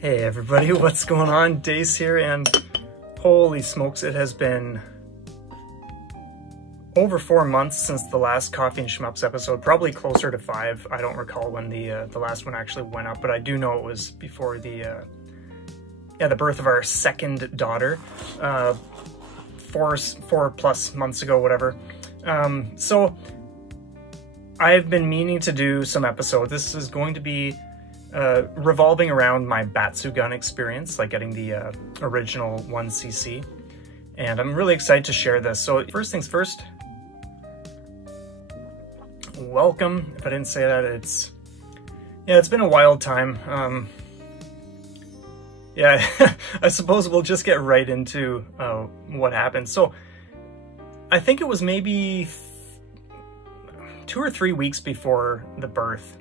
Hey everybody, what's going on? Dace here, and holy smokes, it has been over 4 months since the last Coffee and Shmups episode, probably closer to 5. I don't recall when the last one actually went up, but I do know it was before the birth of our second daughter, 4+ months ago, whatever. So I've been meaning to do some episodes. This is going to be revolving around my Batsu gun experience, like getting the original 1cc, and I'm really excited to share this. So first things first, welcome. If I didn't say that, it's been a wild time. I suppose we'll just get right into what happened. So I think it was maybe 2 or 3 weeks before the birth,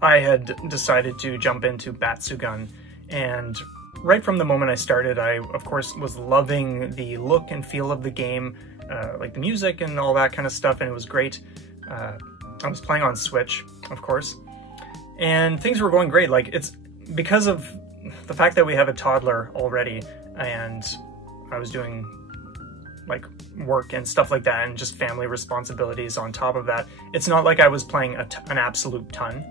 I had decided to jump into Batsu gun, and right from the moment I started, I of course was loving the look and feel of the game, like the music and all that kind of stuff, and it was great. I was playing on Switch, of course, and things were going great. Like, it's because of the fact that we have a toddler already, and I was doing like work and stuff like that, and just family responsibilities on top of that. It's not like I was playing an absolute ton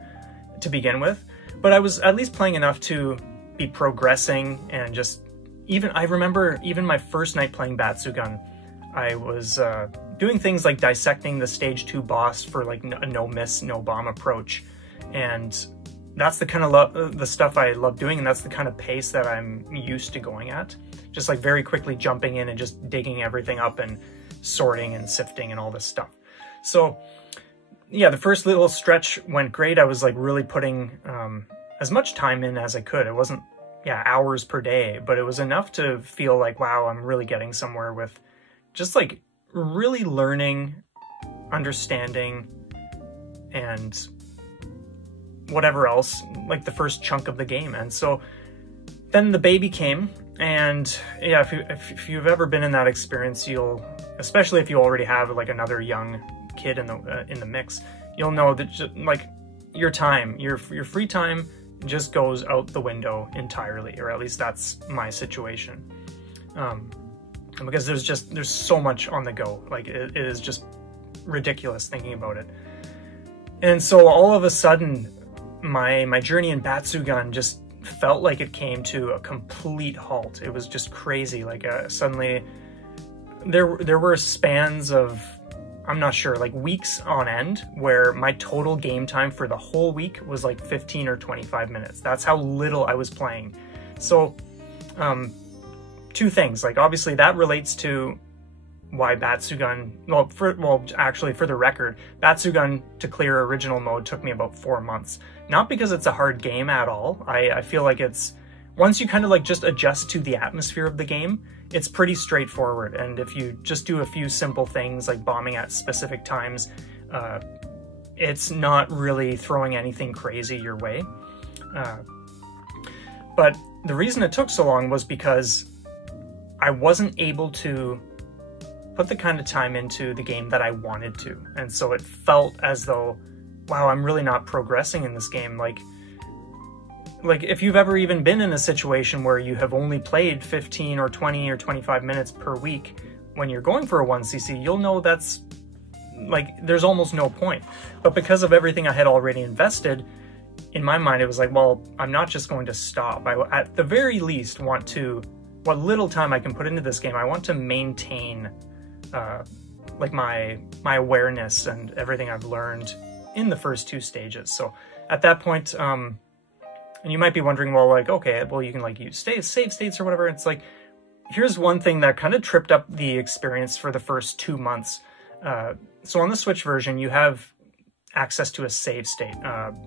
to begin with, but I was at least playing enough to be progressing, and just I remember even my first night playing Batsu gun, I was doing things like dissecting the stage 2 boss for like a no miss, no bomb approach, and that's the kind of the stuff I love doing, and that's the kind of pace that I'm used to going at. Just like very quickly jumping in and just digging everything up and sorting and sifting and all this stuff. So yeah, the first little stretch went great. I was like really putting as much time in as I could. It wasn't hours per day, but it was enough to feel like, wow, I'm really getting somewhere with just like really learning, understanding, and whatever else, like the first chunk of the game. And so then the baby came, and yeah, if you've ever been in that experience, especially if you already have like another young kid in the mix, you'll know that like your free time just goes out the window entirely, or at least that's my situation, because there's so much on the go. Like it is just ridiculous thinking about it. And so all of a sudden my journey in Batsu gun just felt like it came to a complete halt. It was just crazy. Like suddenly there were spans of, I'm not sure, like weeks on end, where my total game time for the whole week was like 15 or 25 minutes. That's how little I was playing. So two things, like obviously that relates to why Batsu gun, actually for the record, Batsu gun to clear original mode took me about 4 months. Not because it's a hard game at all. I feel like it's, once you kind of like just adjust to the atmosphere of the game, it's pretty straightforward. And if you just do a few simple things like bombing at specific times, it's not really throwing anything crazy your way. But the reason it took so long was because I wasn't able to put the kind of time into the game that I wanted to. And so it felt as though, wow, I'm really not progressing in this game. Like if you've ever even been in a situation where you have only played 15 or 20 or 25 minutes per week, when you're going for a 1cc, you'll know that's like, there's almost no point. But because of everything I had already invested, in my mind, it was like, well, I'm not just going to stop. I, at the very least, want to, what little time I can put into this game, I want to maintain like my awareness and everything I've learned in the first 2 stages. So at that point, and you might be wondering, well, like, okay, well, you can like use save states or whatever. It's like, here's one thing that kind of tripped up the experience for the first 2 months. So on the Switch version, you have access to a save state.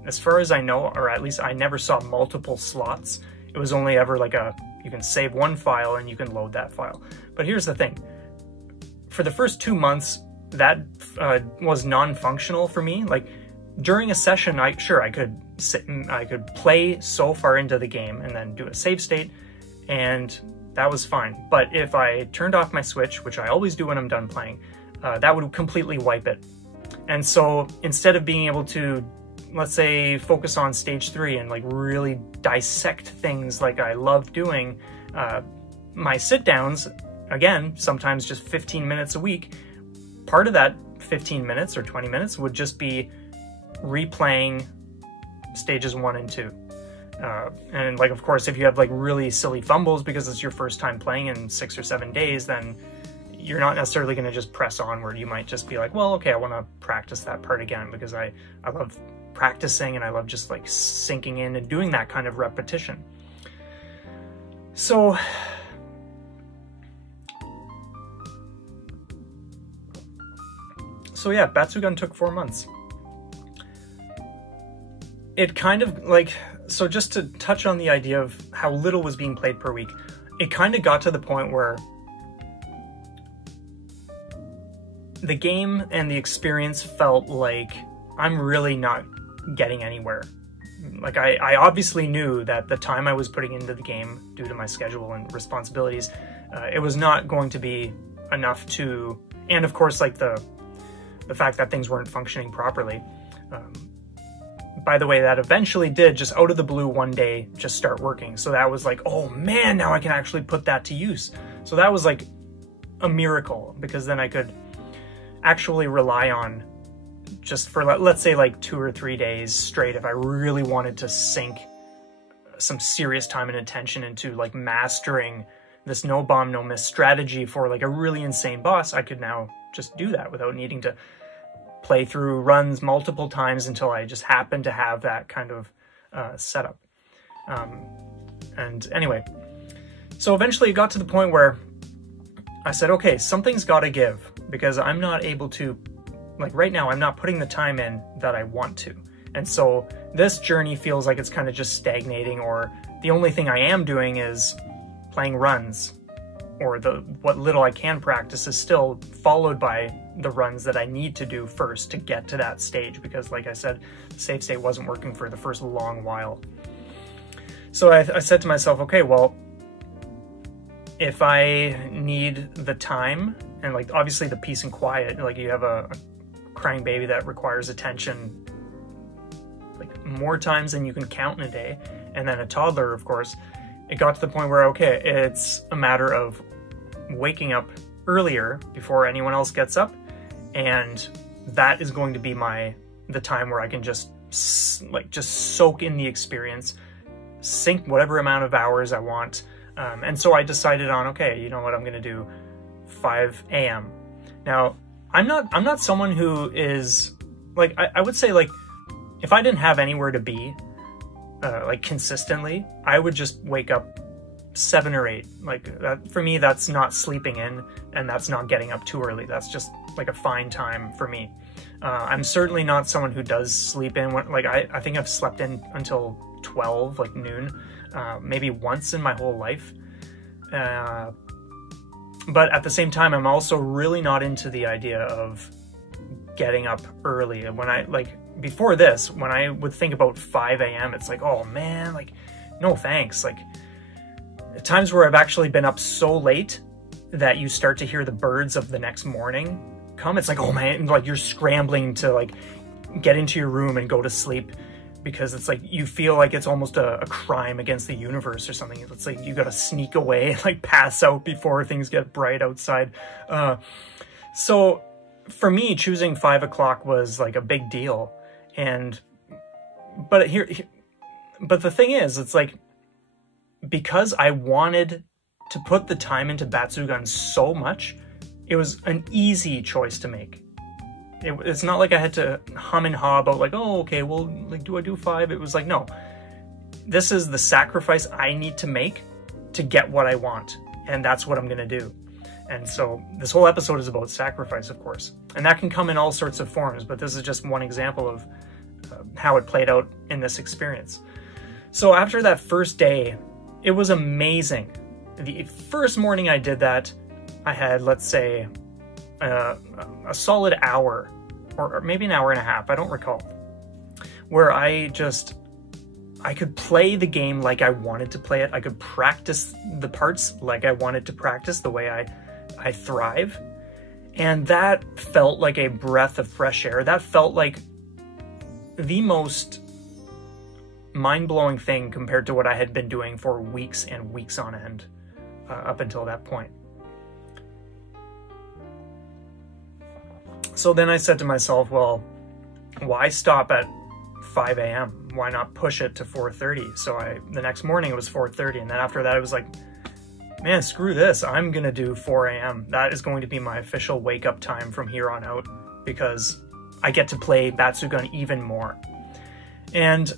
As far as I know, or at least I never saw multiple slots. It was only ever like you can save one file and you can load that file. But here's the thing. For the first 2 months, that was non-functional for me. Like during a session, I could sit and I could play so far into the game and then do a save state, and that was fine. But if I turned off my Switch, which I always do when I'm done playing, that would completely wipe it. And so instead of being able to let's say, focus on stage 3 and like really dissect things like I love doing, my sit downs, again, sometimes just 15 minutes a week, part of that 15 minutes or 20 minutes would just be replaying stages 1 and 2. And like, of course, if you have like really silly fumbles because it's your first time playing in 6 or 7 days, then you're not necessarily going to just press onward. You might just be like, well, okay, I want to practice that part again because I love practicing and I love just like sinking in and doing that kind of repetition. So yeah, Batsugan took 4 months. It kind of like, so just to touch on the idea of how little was being played per week, it kind of got to the point where the game and the experience felt like I'm really not getting anywhere. Like I obviously knew that the time I was putting into the game due to my schedule and responsibilities, it was not going to be enough to, and of course like the fact that things weren't functioning properly. By the way, that eventually did just out of the blue one day just start working. So that was like, oh man, now I can actually put that to use. So that was like a miracle, because then I could actually rely on just for, let's say, like 2 or 3 days straight, if I really wanted to sink some serious time and attention into like mastering this no bomb, no miss strategy for like a really insane boss, I could now just do that without needing to play through runs multiple times until I just happened to have that kind of setup. And anyway, so eventually it got to the point where I said, okay, something's got to give, because I'm not able to, like right now, I'm not putting the time in that I want to. And so this journey feels like it's kind of just stagnating, or the only thing I am doing is playing runs, or what little I can practice is still followed by the runs that I need to do first to get to that stage, because like I said, the save state wasn't working for the first long while. So I said to myself, okay, well, if I need the time and like obviously the peace and quiet, like you have a crying baby that requires attention like more times than you can count in a day, and then a toddler, of course, it got to the point where, okay, it's a matter of waking up earlier before anyone else gets up, and that is going to be the time where I can just soak in the experience, sink whatever amount of hours I want. And so I decided on, okay, you know what, I'm going to do 5 a.m. Now, I'm not someone who is like, I would say like, if I didn't have anywhere to be, like consistently, I would just wake up 7 or 8. Like that, for me, that's not sleeping in, and that's not getting up too early. That's just like a fine time for me. I'm certainly not someone who does sleep in. Like I think I've slept in until 12, like noon, maybe once in my whole life. But at the same time, I'm also really not into the idea of getting up early. And when I, like, before this, when I would think about 5 a.m., it's like, oh man, like, no thanks. Like, times where I've actually been up so late that you start to hear the birds of the next morning come, it's like, oh man, like you're scrambling to like get into your room and go to sleep, because it's like you feel like it's almost a crime against the universe or something. It's like you gotta sneak away and like pass out before things get bright outside. So for me, choosing 5 o'clock was like a big deal. But the thing is, it's like, because I wanted to put the time into Batsugan so much, it was an easy choice to make. It's not like I had to hum and haw about like, oh, okay, well, like, do I do 5? It was like, no, this is the sacrifice I need to make to get what I want, and that's what I'm gonna do. And so this whole episode is about sacrifice, of course, and that can come in all sorts of forms, but this is just one example of how it played out in this experience. So after that first day, it was amazing. The first morning I did that, I had, let's say, a solid hour, or maybe an hour and a half, I don't recall, where I could play the game like I wanted to play it. I could practice the parts like I wanted to practice, the way I thrive. And that felt like a breath of fresh air. That felt like the most mind-blowing thing compared to what I had been doing for weeks and weeks on end up until that point. So then I said to myself, well, why stop at 5 a.m.? Why not push it to 4:30? So the next morning it was 4:30, and then after that I was like, man, screw this. I'm gonna do 4 a.m. That is going to be my official wake-up time from here on out, because I get to play Batsugun even more. And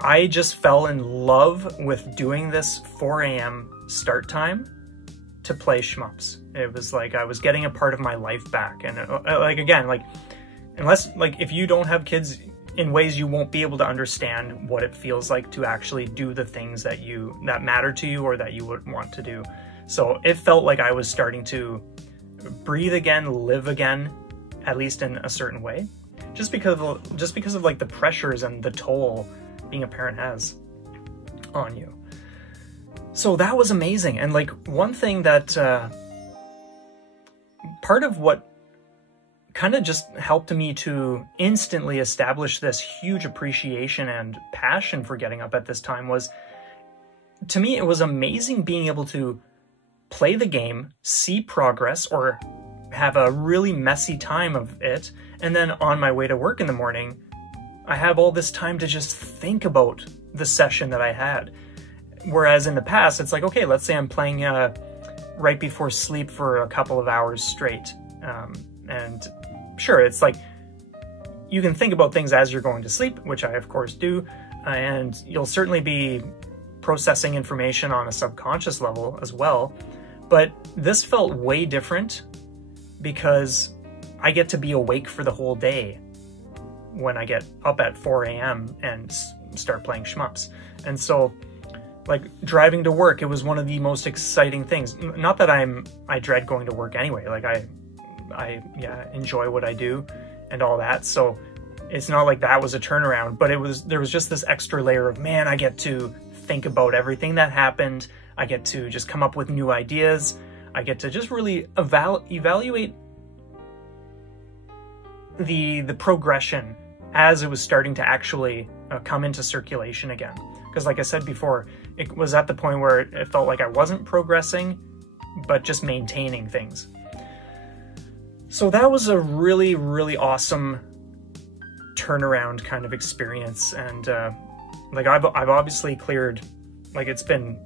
I just fell in love with doing this 4 a.m. start time to play Shmups. It was like I was getting a part of my life back. And like, again, like, unless, like, if you don't have kids, in ways you won't be able to understand what it feels like to actually do the things that matter to you or that you would want to do. So it felt like I was starting to breathe again, live again, at least in a certain way, just because of like the pressures and the toll being a parent has on you. So that was amazing. And like, one thing that part of what kind of just helped me to instantly establish this huge appreciation and passion for getting up at this time was, to me, it was amazing being able to play the game, see progress, or have a really messy time of it, and then on my way to work in the morning, I have all this time to just think about the session that I had. Whereas in the past, it's like, okay, let's say I'm playing right before sleep for a couple of hours straight. And sure, it's like, you can think about things as you're going to sleep, which I of course do, and you'll certainly be processing information on a subconscious level as well. But this felt way different because I get to be awake for the whole day when I get up at 4 a.m. and start playing Shmups. And so, like, driving to work, it was one of the most exciting things. Not that I dread going to work anyway. Like, I enjoy what I do and all that. So it's not like that was a turnaround, but there was just this extra layer of, man, I get to think about everything that happened. I get to just come up with new ideas. I get to just really evaluate the progression as it was starting to actually come into circulation again. Because like I said before, it was at the point where it felt like I wasn't progressing, but just maintaining things. So that was a really, really awesome turnaround kind of experience. And like I've obviously cleared, like, it's been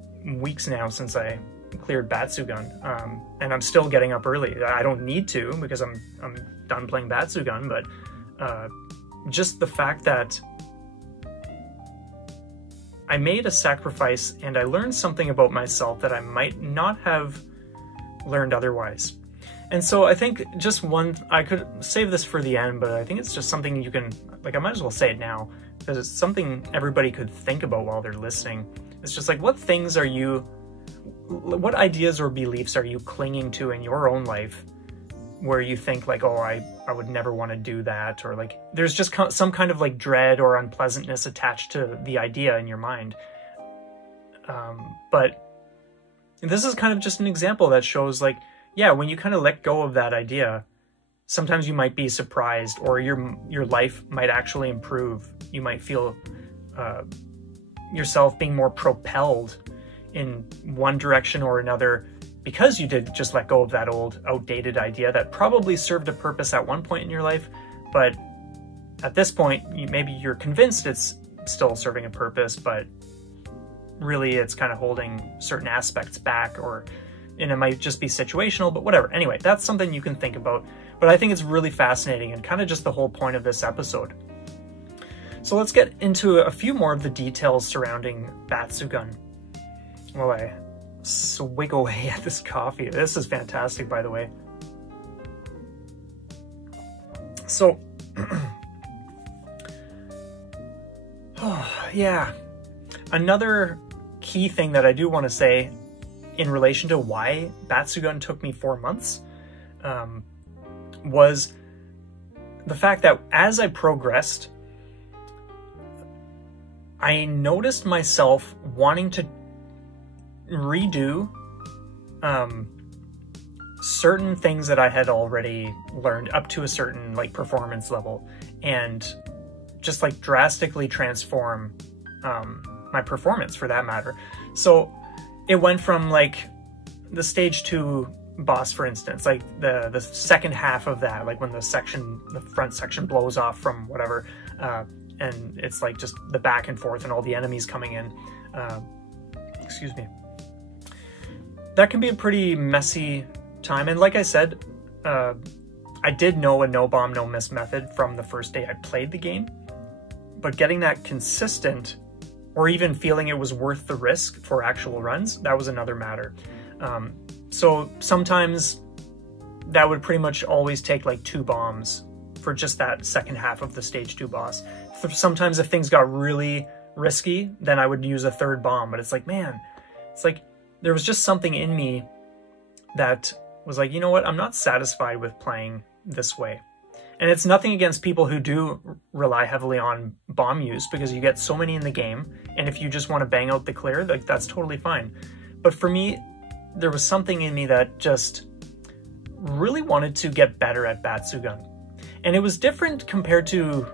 weeks now since I cleared Batsugun, and I'm still getting up early. I don't need to because I'm done playing Batsugun, but just the fact that I made a sacrifice and I learned something about myself that I might not have learned otherwise. And so I think just I could save this for the end, but I think it's just something you can, like, I might as well say it now, because it's something everybody could think about while they're listening. It's just like, what ideas or beliefs are you clinging to in your own life where you think like, oh, I would never want to do that, or like there's just some kind of like dread or unpleasantness attached to the idea in your mind. But this is kind of just an example that shows, like, yeah, when you kind of let go of that idea, sometimes you might be surprised, or your life might actually improve. You might feel yourself being more propelled in one direction or another because you did just let go of that old, outdated idea that probably served a purpose at one point in your life, but at this point, maybe you're convinced it's still serving a purpose, but really it's kind of holding certain aspects back, and it might just be situational, but whatever. Anyway, that's something you can think about, but I think it's really fascinating and kind of just the whole point of this episode. So let's get into a few more of the details surrounding Batsugun while I swig away at this coffee. This is fantastic, by the way. So, yeah, another key thing that I do want to say in relation to why Batsugun took me 4 months was the fact that as I progressed, I noticed myself wanting to redo certain things that I had already learned up to a certain like performance level, and just like drastically transform my performance, for that matter. So it went from like the stage 2 boss, for instance, like the second half of that, like when the front section blows off from whatever, and it's like just the back and forth and all the enemies coming in, excuse me, that can be a pretty messy time. And like I said, I did know a no bomb, no miss method from the first day I played the game, but getting that consistent, or even feeling it was worth the risk for actual runs, that was another matter. So sometimes that would pretty much always take like 2 bombs for just that second half of the stage 2 boss. Sometimes if things got really risky, then I would use a 3rd bomb, but it's like, man, it's like there was just something in me that was like, you know what, I'm not satisfied with playing this way. And it's nothing against people who do rely heavily on bomb use, because you get so many in the game, and if you just want to bang out the clear, like, that's totally fine. But for me, there was something in me that just really wanted to get better at Batsugun. And it was different compared to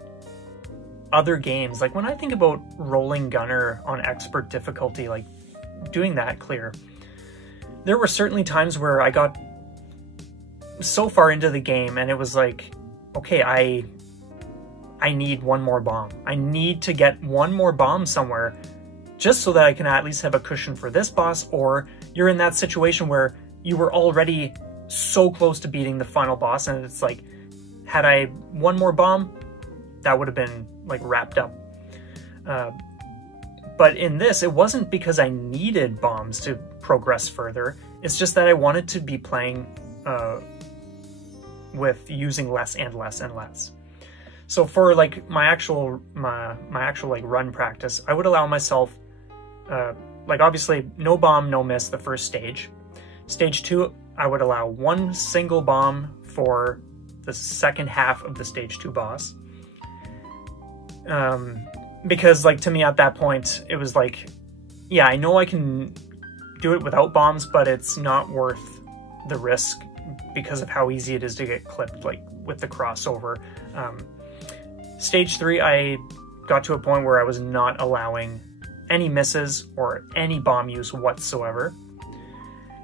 other games. Like when I think about rolling gunner on expert difficulty, like doing that clear, there were certainly times where I got so far into the game and it was like, okay, I need one more bomb. I need to get one more bomb somewhere just so that I can at least have a cushion for this boss. Or you're in that situation where you were already so close to beating the final boss, and it's like, had I one more bomb, that would have been like wrapped up. But in this, it wasn't because I needed bombs to progress further. It's just that I wanted to be playing with using less and less and less. So for like my actual like run practice, I would allow myself like obviously no bomb, no miss the first stage. Stage 2, I would allow one single bomb for the second half of the stage 2 boss. Because like to me at that point, it was like, yeah, I know I can do it without bombs, but it's not worth the risk because of how easy it is to get clipped, like with the crossover. Stage 3, I got to a point where I was not allowing any misses or any bomb use whatsoever.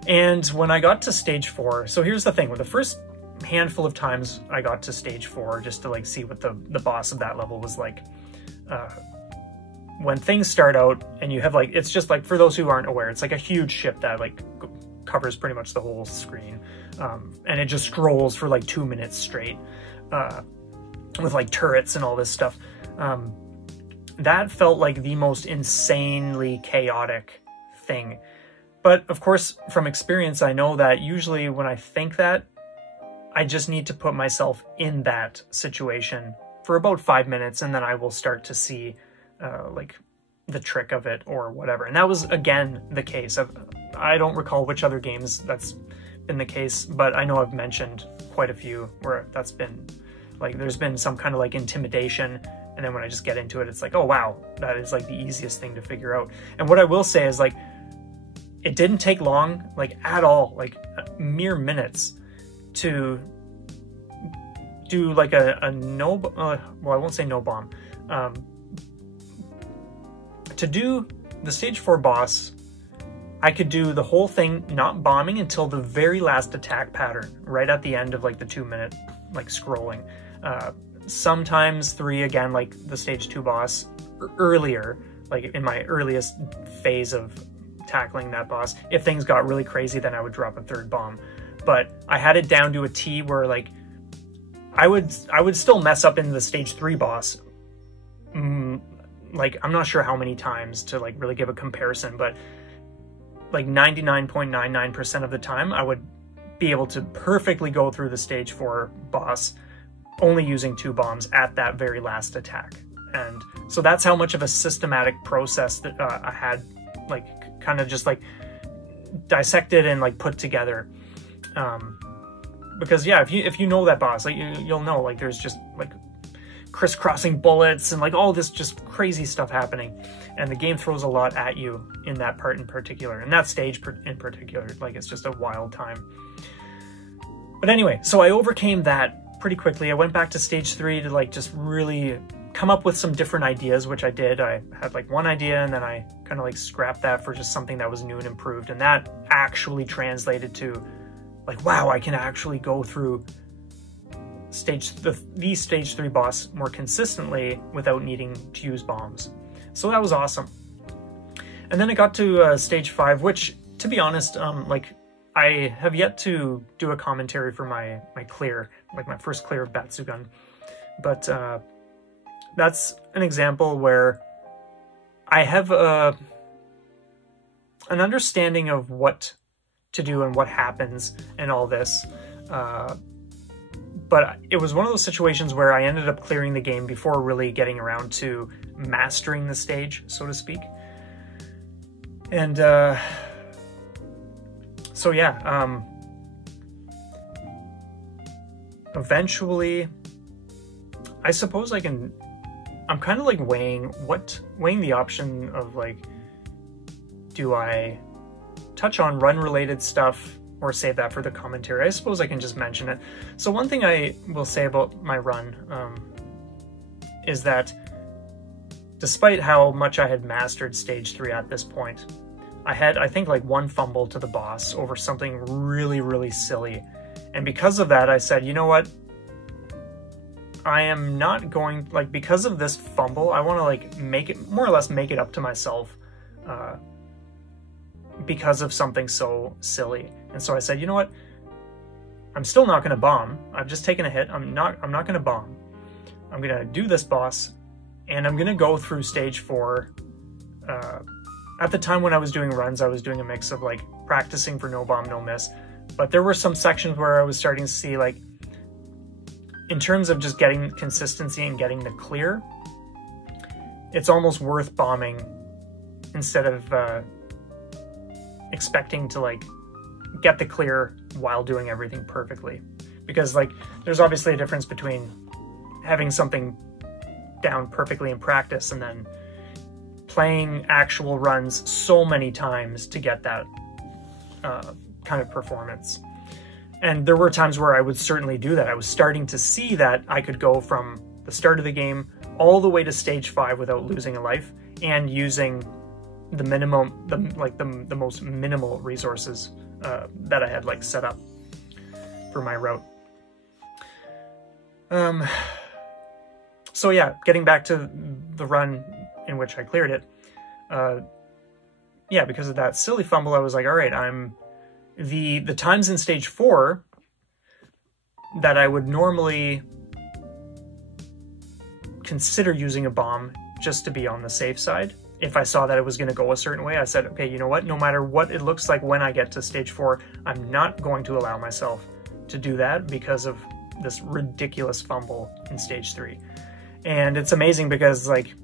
And when I got to stage 4, so here's the thing, with the first handful of times I got to stage 4 just to like see what the boss of that level was like, when things start out and you have like, it's just like, for those who aren't aware, it's like a huge ship that like covers pretty much the whole screen, and it just scrolls for like 2 minutes straight, with like turrets and all this stuff. That felt like the most insanely chaotic thing. But of course, from experience, I know that usually when I think that, I just need to put myself in that situation for about 5 minutes, and then I will start to see like the trick of it or whatever. And that was, again, the case. I don't recall which other games that's been the case, but I know I've mentioned quite a few where that's been, like, there's been some kind of like intimidation, and then when I just get into it, it's like, oh wow, that is like the easiest thing to figure out. And what I will say is, like, it didn't take long, like at all, like mere minutes to do like a no, well, I won't say no bomb. To do the stage 4 boss, I could do the whole thing not bombing until the very last attack pattern, right at the end of like the 2 minute like scrolling. Sometimes 3, again, like the stage 2 boss, earlier, like in my earliest phase of tackling that boss. If things got really crazy, then I would drop a 3rd bomb. But I had it down to a T where like I would still mess up in the stage 3 boss. Like, I'm not sure how many times to like really give a comparison, but like 99.99% of the time I would be able to perfectly go through the stage 4 boss only using 2 bombs at that very last attack. And so that's how much of a systematic process that I had, like, kind of just like dissected and like put together. Because yeah, if you know that boss, like you'll know, like, there's just like crisscrossing bullets and like all this just crazy stuff happening, and the game throws a lot at you in that part in particular, and that stage in particular, like, it's just a wild time. But anyway, so I overcame that pretty quickly. I went back to stage 3 to like just really come up with some different ideas, which I did. I had like one idea and then I kind of like scrapped that for just something that was new and improved. And that actually translated to like, wow, I can actually go through the stage 3 boss more consistently without needing to use bombs. So that was awesome. And then it got to stage 5, which, to be honest, like, I have yet to do a commentary for my clear, like my first clear of Batsugan. But that's an example where I have an understanding of what to do and what happens and all this. But it was one of those situations where I ended up clearing the game before really getting around to mastering the stage, so to speak. And so yeah, eventually, I suppose I'm kind of like weighing the option of like, do I touch on run related stuff or save that for the commentary? I suppose I can just mention it. So one thing I will say about my run is that despite how much I had mastered stage 3 at this point, I had, I think, like one fumble to the boss over something really, really silly. And because of that, I said, you know what? I am not going, like, because of this fumble, I want to like more or less make it up to myself because of something so silly. And so I said, you know what? I'm still not going to bomb. I've just taken a hit. I'm not going to bomb. I'm going to do this boss, and I'm going to go through stage 4. At the time when I was doing runs, I was doing a mix of like practicing for no bomb, no miss. But there were some sections where I was starting to see, like, in terms of just getting consistency and getting the clear, it's almost worth bombing instead of expecting to like get the clear while doing everything perfectly. Because like, there's obviously a difference between having something down perfectly in practice and then playing actual runs so many times to get that kind of performance. And there were times where I would certainly do that. I was starting to see that I could go from the start of the game all the way to stage 5 without losing a life and using the minimum, the most minimal resources that I had like set up for my route. So yeah, getting back to the run in which I cleared it, yeah, because of that silly fumble, I was like, all right, the times in stage 4 that I would normally consider using a bomb just to be on the safe side, if I saw that it was going to go a certain way, I said, okay, you know what, no matter what it looks like when I get to stage 4, I'm not going to allow myself to do that because of this ridiculous fumble in stage 3. And it's amazing because, like,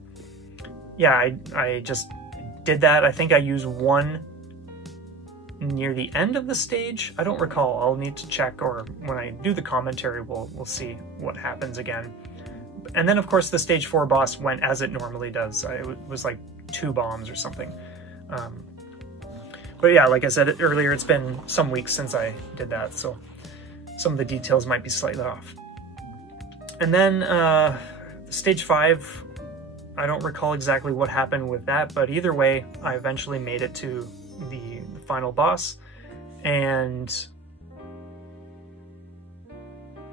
yeah, I just did that. I think I used one near the end of the stage. I don't recall. I'll need to check, or when I do the commentary, we'll see what happens again. And then, of course, the stage 4 boss went as it normally does. It was like 2 bombs or something. But yeah, like I said earlier, it's been some weeks since I did that, so some of the details might be slightly off. And then stage 5, I don't recall exactly what happened with that, but either way, I eventually made it to the final boss, and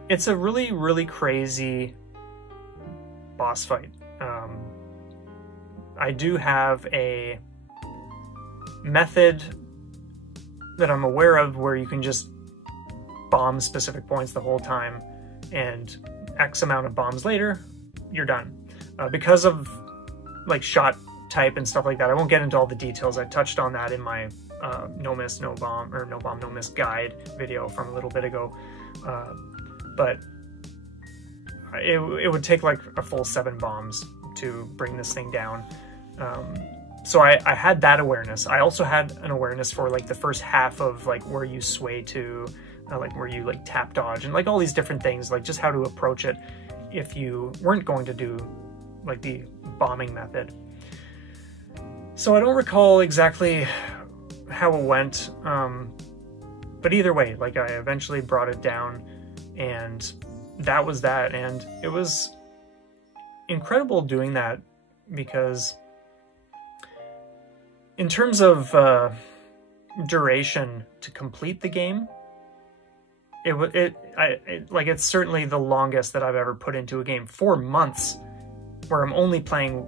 it's a really, really crazy boss fight. I do have a method that I'm aware of where you can just bomb specific points the whole time, and X amount of bombs later, you're done. Because of like shot type and stuff like that, I won't get into all the details. I touched on that in my no miss, no bomb, or no bomb, no miss guide video from a little bit ago. But it would take like a full 7 bombs to bring this thing down. So I had that awareness. I also had an awareness for like the first half of like where you sway to, like where you like tap dodge and like all these different things, like just how to approach it if you weren't going to do like the bombing method. So I don't recall exactly how it went, but either way, like I eventually brought it down, and that was that. And it was incredible doing that because in terms of duration to complete the game, it's certainly the longest that I've ever put into a game. 4 months where I'm only playing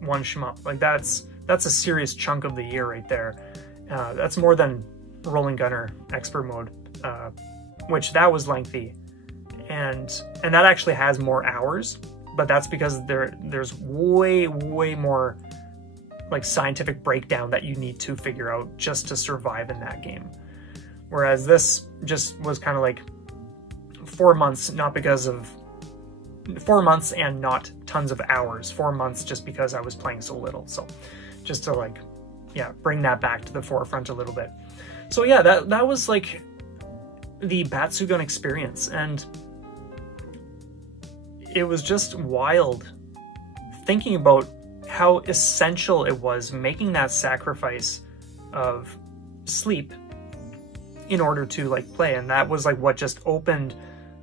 one shmup. Like that's a serious chunk of the year right there. That's more than Rolling Gunner Expert Mode, which that was lengthy, and that actually has more hours, but that's because there's way more like scientific breakdown that you need to figure out just to survive in that game. Whereas this just was kind of like 4 months, not because of 4 months and not tons of hours. 4 months just because I was playing so little. So just to like, yeah, bring that back to the forefront a little bit. So yeah, that was like the Batsugun experience, and it was just wild thinking about how essential it was making that sacrifice of sleep in order to like play. And that was like what just opened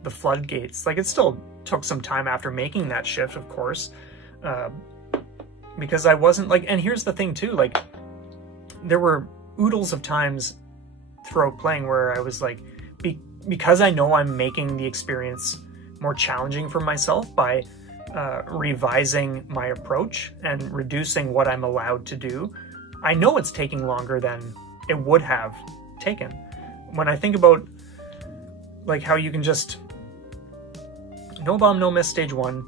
the floodgates. Like it still took some time after making that shift, of course, because I wasn't like, and here's the thing too, like there were oodles of times throughout playing where I was like, because I know I'm making the experience more challenging for myself by revising my approach and reducing what I'm allowed to do, I know it's taking longer than it would have taken. When I think about like how you can just no bomb, no miss stage 1,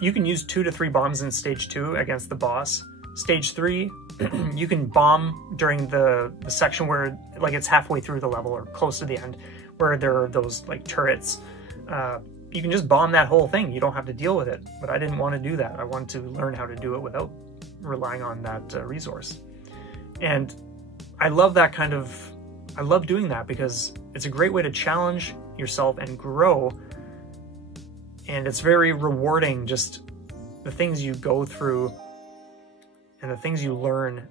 you can use 2 to 3 bombs in stage 2 against the boss. Stage 3, you can bomb during the section where like it's halfway through the level or close to the end, where there are those like turrets. You can just bomb that whole thing. You don't have to deal with it. But I didn't want to do that. I wanted to learn how to do it without relying on that resource. And I love that kind of, I love doing that because it's a great way to challenge yourself and grow. And it's very rewarding, just the things you go through and the things you learn.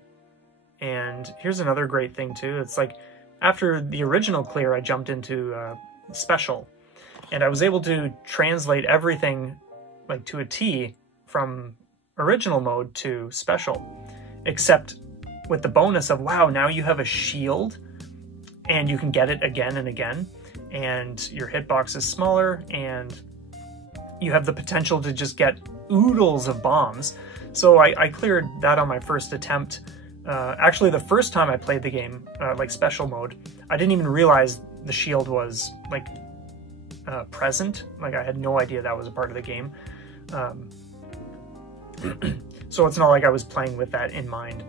And here's another great thing too. It's like after the original clear, I jumped into special, and I was able to translate everything like to a T from original mode to special, except with the bonus of, wow, now you have a shield and you can get it again and again, and your hitbox is smaller, and you have the potential to just get oodles of bombs. So I cleared that on my first attempt. Actually, the first time I played the game, like special mode, I didn't even realize the shield was like present. Like I had no idea that was a part of the game. So it's not like I was playing with that in mind.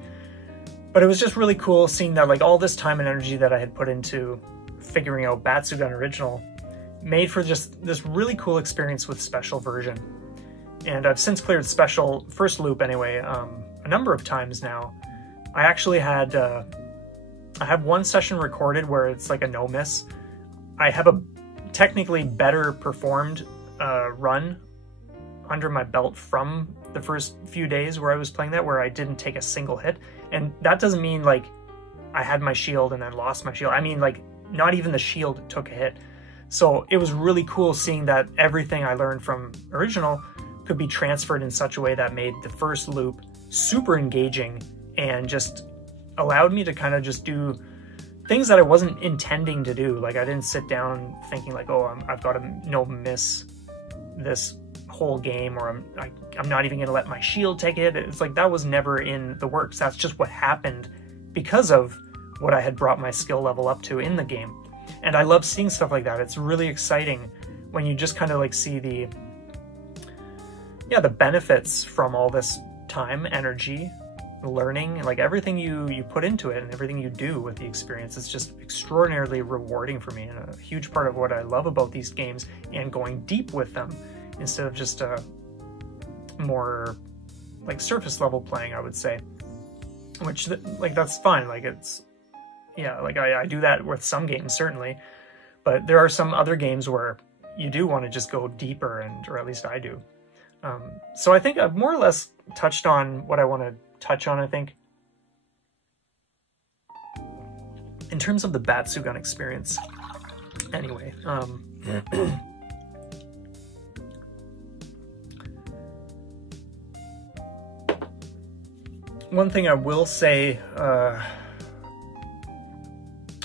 But it was just really cool seeing that like all this time and energy that I had put into figuring out Batsugun Original made for just this really cool experience with special version. And I've since cleared special, first loop anyway, a number of times now. I actually had, I have one session recorded where it's like a no miss. I have a technically better performed run under my belt from the first few days where I was playing that, where I didn't take a single hit. And that doesn't mean like I had my shield and then lost my shield. I mean like not even the shield took a hit. So it was really cool seeing that everything I learned from original could be transferred in such a way that made the first loop super engaging and just allowed me to kind of just do things that I wasn't intending to do. Like I didn't sit down thinking like, oh, I've got to no miss this whole game, or I'm not even gonna let my shield take it. It's like that was never in the works. That's just what happened because of what I had brought my skill level up to in the game. And I love seeing stuff like that. It's really exciting when you just kind of like see the benefits from all this time, energy, learning, like everything you put into it and everything you do with the experience. It's just extraordinarily rewarding for me, and a huge part of what I love about these games and going deep with them instead of just a more like surface level playing, I would say, which like that's fine. Like it's, yeah, like I do that with some games certainly, but there are some other games where you do want to just go deeper, or at least I do. So I think I've more or less touched on what I want to touch on, I think. In terms of the Batsugun experience, anyway, one thing I will say, oh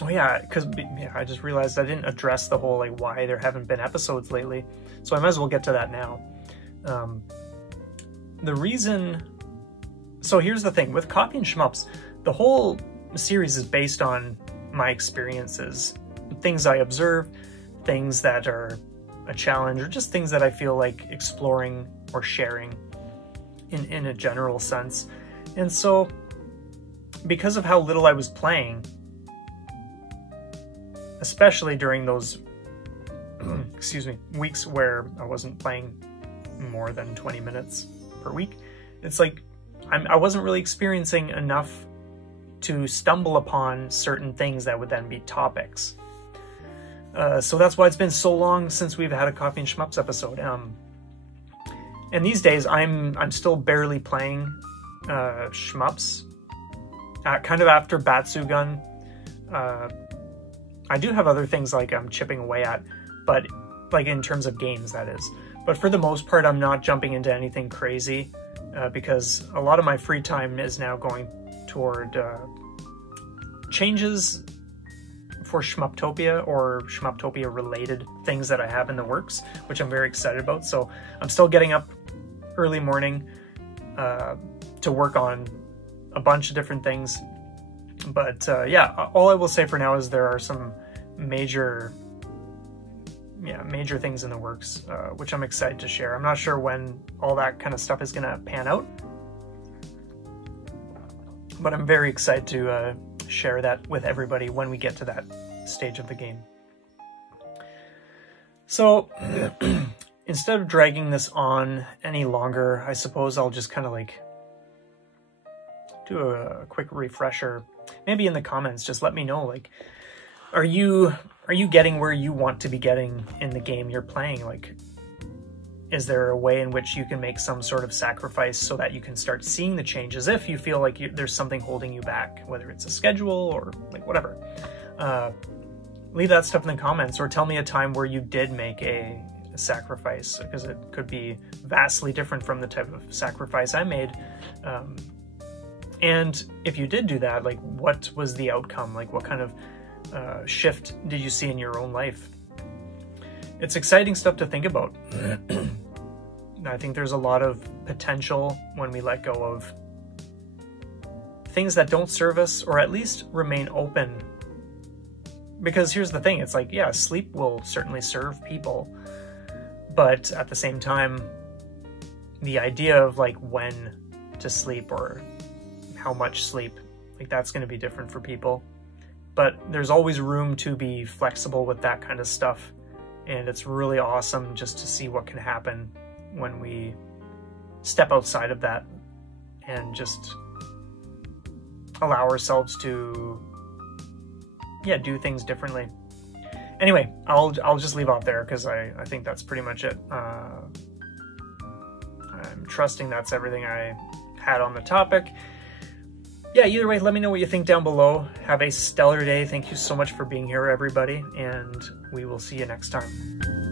yeah, because I just realized I didn't address the whole like why there haven't been episodes lately, so I might as well get to that now. The reason, so here's the thing, with Coffee and Shmups, the whole series is based on my experiences, things I observe, things that are a challenge, or just things that I feel like exploring or sharing in a general sense. And so, because of how little I was playing, especially during those excuse me, weeks where I wasn't playing more than 20 minutes per week, it's like I wasn't really experiencing enough to stumble upon certain things that would then be topics. So that's why it's been so long since we've had a Coffee and Shmups episode. And these days I'm still barely playing Shmups. Kind of after Batsugun. I do have other things like I'm chipping away at, but like in terms of games, that is. But for the most part, I'm not jumping into anything crazy because a lot of my free time is now going toward changes for Shmuptopia or Shmuptopia related things that I have in the works, which I'm very excited about. So I'm still getting up early morning to work on a bunch of different things. But yeah, all I will say for now is there are some major things in the works, which I'm excited to share. I'm not sure when all that kind of stuff is gonna pan out, but I'm very excited to share that with everybody when we get to that stage of the game. So instead of dragging this on any longer, I suppose I'll just kind of like do a quick refresher. Maybe in the comments, just let me know, like, are you getting where you want to be getting in the game you're playing? Like, is there a way in which you can make some sort of sacrifice so that you can start seeing the changes if you feel like there's something holding you back, whether it's a schedule or like whatever? Leave that stuff in the comments, or tell me a time where you did make a sacrifice, because it could be vastly different from the type of sacrifice I made. And if you did do that, like, what was the outcome? Like, what kind of shift did you see in your own life? It's exciting stuff to think about. I think there's a lot of potential when we let go of things that don't serve us, or at least remain open. Because here's the thing, it's like, yeah, sleep will certainly serve people, but at the same time, the idea of like when to sleep or how much sleep, like that's going to be different for people. But there's always room to be flexible with that kind of stuff. And it's really awesome just to see what can happen when we step outside of that and just allow ourselves to, yeah, do things differently. Anyway, I'll just leave off there because I think that's pretty much it. I'm trusting that's everything I had on the topic. Yeah, either way, let me know what you think down below. Have a stellar day. Thank you so much for being here, everybody, and we will see you next time.